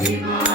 You.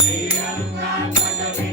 Hey, I'm